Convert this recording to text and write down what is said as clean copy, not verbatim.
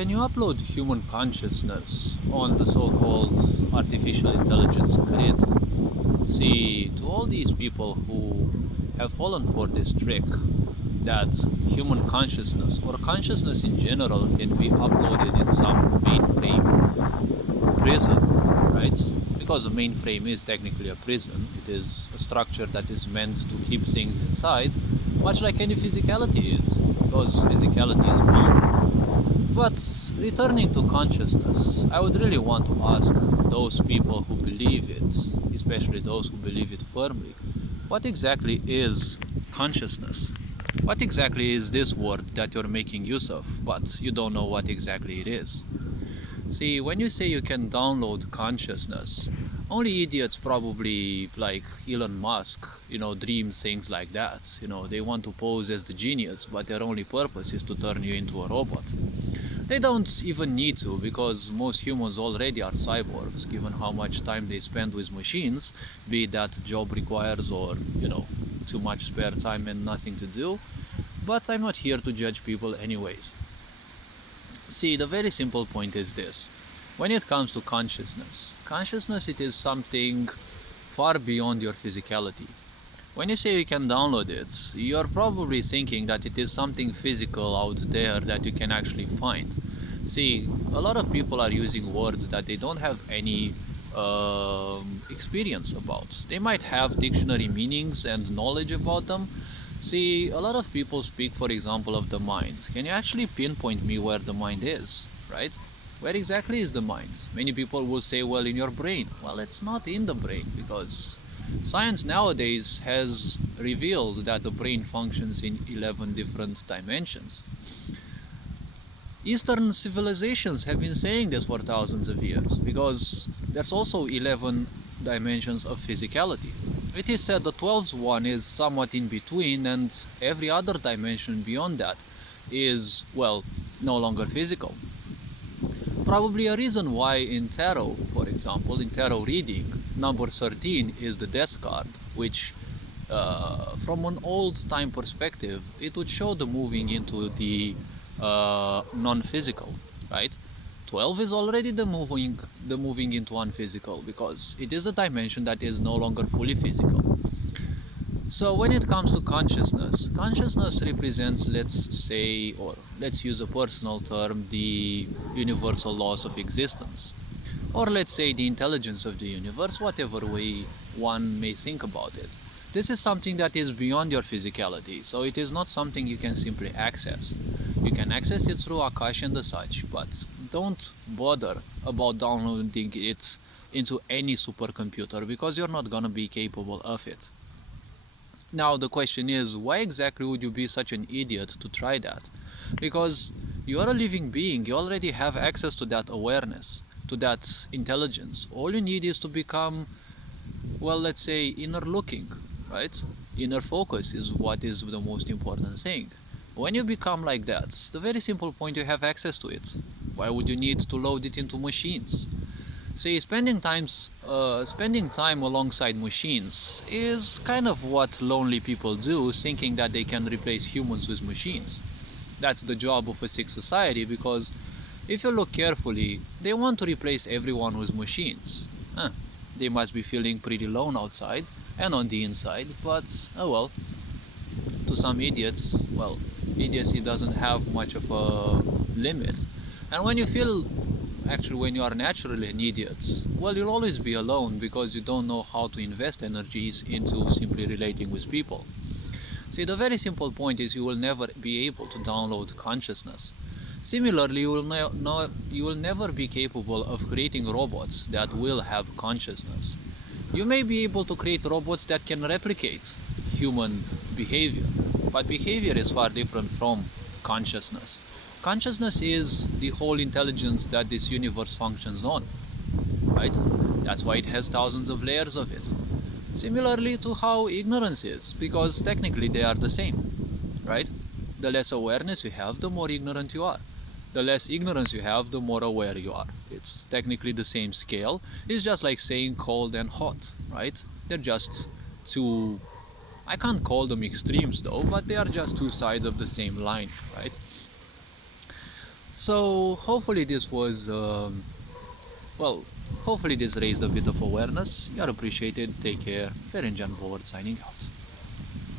can you upload human consciousness on the so-called artificial intelligence grid? See, to all these people who have fallen for this trick that human consciousness or consciousness in general can be uploaded in some mainframe prison, right? Because a mainframe is technically a prison, it is a structure that is meant to keep things inside, much like any physicality is, because physicality is bound. But returning to consciousness, I would really want to ask those people who believe it, especially those who believe it firmly, what exactly is consciousness? What exactly is this word that you're making use of, but you don't know what exactly it is? See, when you say you can download consciousness, only idiots probably like Elon Musk, dream things like that. They want to pose as the genius, but their only purpose is to turn you into a robot. They don't even need to, because most humans already are cyborgs, given how much time they spend with machines, be it that job requires or, too much spare time and nothing to do. But I'm not here to judge people anyways. See, the very simple point is this. When it comes to consciousness it is something far beyond your physicality. When you say you can download it, you're probably thinking that it is something physical out there that you can actually find. See, a lot of people are using words that they don't have any experience about. They might have dictionary meanings and knowledge about them. See, a lot of people speak, for example, of the mind. Can you actually pinpoint me where the mind is, right? Where exactly is the mind? Many people will say, well, in your brain. Well, it's not in the brain, because science nowadays has revealed that the brain functions in 11 different dimensions. Eastern civilizations have been saying this for thousands of years, because there's also 11 dimensions of physicality. It is said the 12th one is somewhat in between, and every other dimension beyond that is, well, no longer physical. Probably a reason why in tarot, for example, in tarot reading, number 13 is the death card, which from an old time perspective, it would show the moving into the non-physical, right? 12 is already the moving into unphysical, because it is a dimension that is no longer fully physical. So when it comes to consciousness represents, let's say, or let's use a personal term, the universal laws of existence, or let's say the intelligence of the universe, whatever way one may think about it. This is something that is beyond your physicality, so it is not something you can simply access. You can access it through Akash and the such, but don't bother about downloading it into any supercomputer, because you're not gonna be capable of it. Now the question is, why exactly would you be such an idiot to try that? Because you are a living being, you already have access to that awareness, to that intelligence. All you need is to become, well, let's say, inner looking, right? Inner focus is what is the most important thing. When you become like that, the very simple point, you have access to it. Why would you need to load it into machines? See, spending time alongside machines is kind of what lonely people do, thinking that they can replace humans with machines. That's the job of a sick society, because if you look carefully, they want to replace everyone with machines. They must be feeling pretty alone outside and on the inside, but oh well. To some idiots, well, idiocy doesn't have much of a limit. And when you are naturally an idiot, well, you'll always be alone, because you don't know how to invest energies into simply relating with people. See, the very simple point is, you will never be able to download consciousness. Similarly, you will never be capable of creating robots that will have consciousness. You may be able to create robots that can replicate human behavior, but behavior is far different from consciousness. Consciousness is the whole intelligence that this universe functions on, right? That's why it has thousands of layers of it. Similarly to how ignorance is, because technically they are the same, right? The less awareness you have, the more ignorant you are. The less ignorance you have, the more aware you are. It's technically the same scale. It's just like saying cold and hot, right? They're just two, I can't call them extremes though, but they are just two sides of the same line, right? So hopefully this was, well, hopefully this raised a bit of awareness. You're appreciated. Take care. Ferenjan Board signing out.